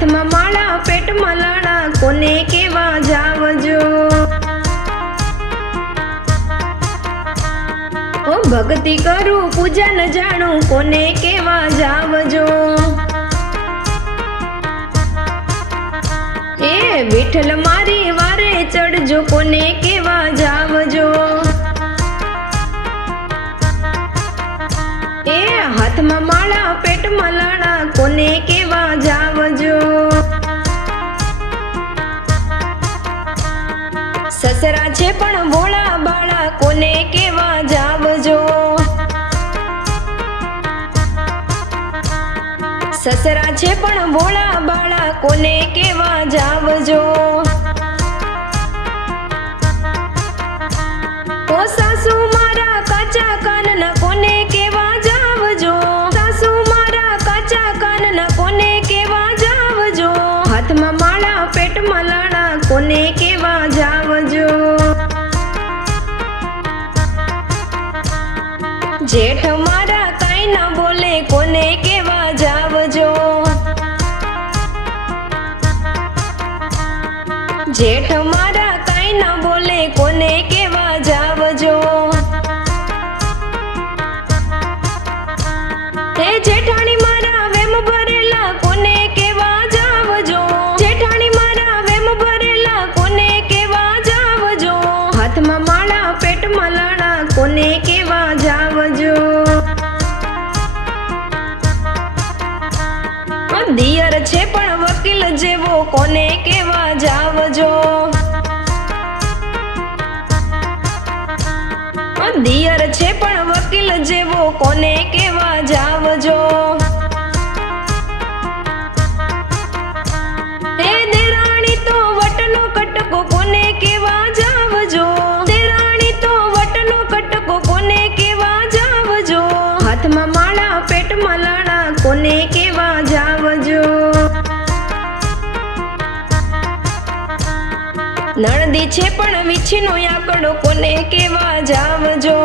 हाथमां माळा पेटमां लाड़ा कोने केवा जावजो। ओ भक्ति करूं पूजा न जाणूं कोने केवा जावजो। ए विठ्ठल मारी वारे चढ़जो कोने केवा जावजो। ए हाथमां माळा पेटमां लाड़ा कोने केवा जावजो। ससरा छे पण भोळा बाळा कोने केवा जावजो। ससरा छे पण भोळा बाळा कोने केवा जावजो। ओ सासू मारा काचा कानना कोने केवा जावजो। सासू मारा काचा कानना कोने केवा जावजो। हाथमां माळा पेटमां लाड़ा कोने केवा जावजो। जेठ मारा काई ना बोले कोने केवा जावजो। जेठ मारा काई ना बोले कोने केवा जावजो। हे जेठाणी मारा वेम भरेला कोने केवा जावजो। जेठाणी मारा वेम भरेला कोने केवा जावजो। हाथमां माळा पेटमां लाड़ा कोने केवा जावजो। दियर छे पण वकील जेवो कोने केवा जावजो। दियर छे पण वकील जेवो कोने केवा जावजो। ए देराणी तो वटनो कटको कोने केवा जावजो। देराणी तो वटनो कटको कोने केवा जावजो। हाथमां माळा पेटमां लाड़ा कोने केवा जावजो। नणदी छे पण वीछीनो आकड़ो कोने केवा जावजो।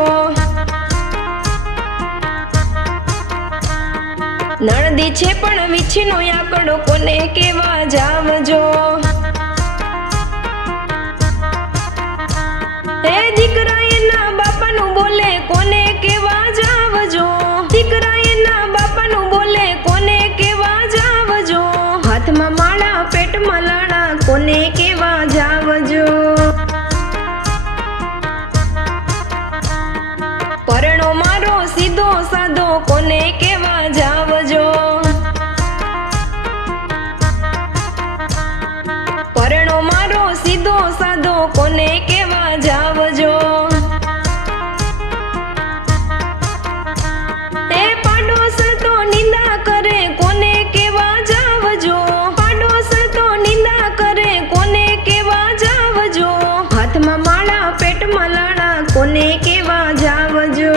नणदी छे पण वीछीनो आकड़ो कोने केवा जावजो। ए दीकरा एना बापानु बोले कोने केवा जावजो। दीकरा एना बापानु बोले कोने केवा जावजो। हाथमां माळा पेटमां लाड़ा कोने केवा जावजो। परणो मारो सीधो साधो कोने केवा जावजो। परणो मारो सीधो साधो कोने केवा जावजो। ए पाडोस तो निंदा करे कोने केवा जावजो। पाडोस तो निंदा करे कोने केवा जावजो। हाथमां माळा पेटमां लाड़ा कोने केवा जावजो।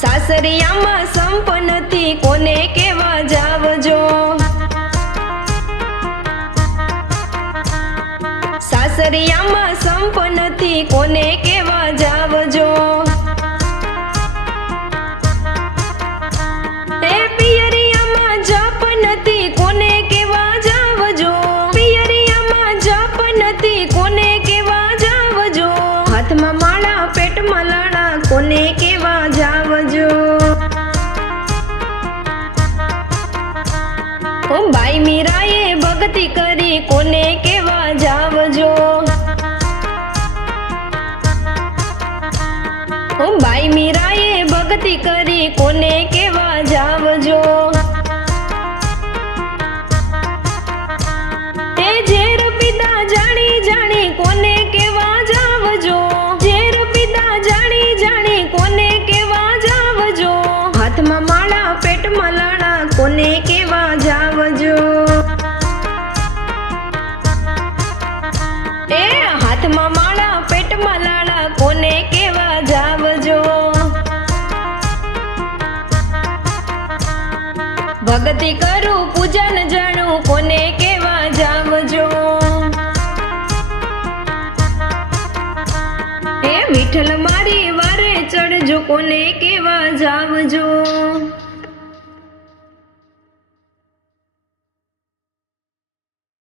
सासरियामां संप नथी कोने केवा जावजो। सासरियामां संप नथी कोने केवा जावजो। ए पियरियामां जप नथी कोने केवा जावजो। पियरियामां जप नथी कोने केवा जावजो। हाथमां माळा पेटमां लाड़ा कोने केवा जावजो। ओ बाई मीराए भक्ति करी कोने केवा जावजो। ओ बाई मीराए भक्ति करी कोने केवा जावजो। ए झेर पीधा जाणी जाणी कोने केवा जावजो। झेर पीधा जाणी जाणी कोने केवा जावजो। हाथमां माळा पेटमां लाड़ा कोने केवा जावजो। ए हाथमां माळा पेटमां लाड़ा कोने केवा जावजो। भक्ति करूं पूजा न जाणूं कोने केवा जावजो। हे विठ्ठल मारी वारे चढ़जो कोने केवा जावजो।